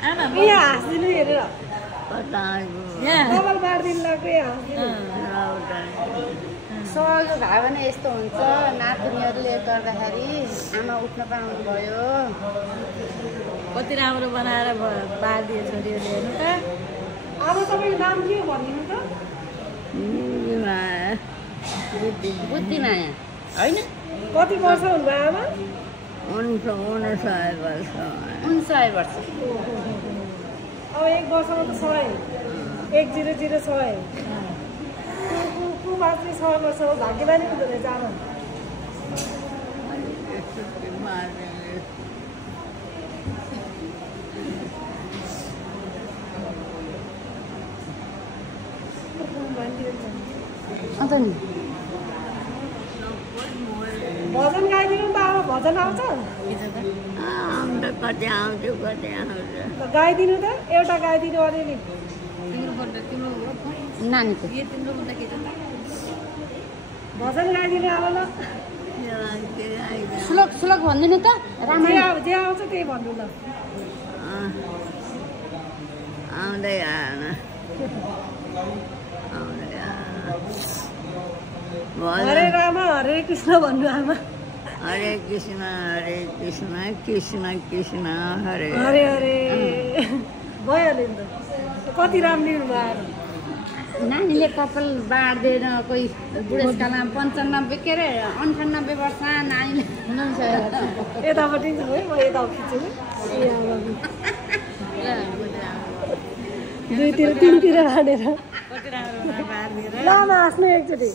यहाँ हाँसिदिनु हेरेर यहाँ कपाल बाँडिदिनु लाग्यो यहाँ सहयोग भयो भने यस्तो हुन्छ नातिनीहरूले गर्दाखेरि आमा उठ्न पाउनु भयो कति राम्रो बनाएर बाँधियो छोरीहरूले हेर्नु त अब तपाईँको नाम के हो भनिदिनु त बुद्धिमाया होइन कति वर्ष हुनुभयो आमा 59 वर्ष अब 1 वर्षमा त 100 100 को मात्रै 100 वर्ष हो भाग्यमानी हुँदो रहेछ आमा अन्त नि भजन गाइदिनु त आमा भजन आउँछ कति आउँछ गाइदिनु त एउटा गाइदिनु अलिअलि नानीको भजन गाइदिनु आमा ल सुलक भन्दिनु त रामायण जे आउँछ त्यही भन्नु ल आउँदै आएन हरे राम हरे कृष्ण भन्नु आमा हरे कृष्ण कृष्ण कृष्ण हरे हरे हरे भइहाल्यो नि त कति राम लिनु भयो नानीले कपाल बाँड्दैन कोही बुढेसकालमा 95 के अरे 98 वर्ष नानीले यतापट्टि है म यता खिच्छु दुईतिर तिनतिर हानेर कति राम्रो बाँधिएर ल हाँस्नु एकचोटि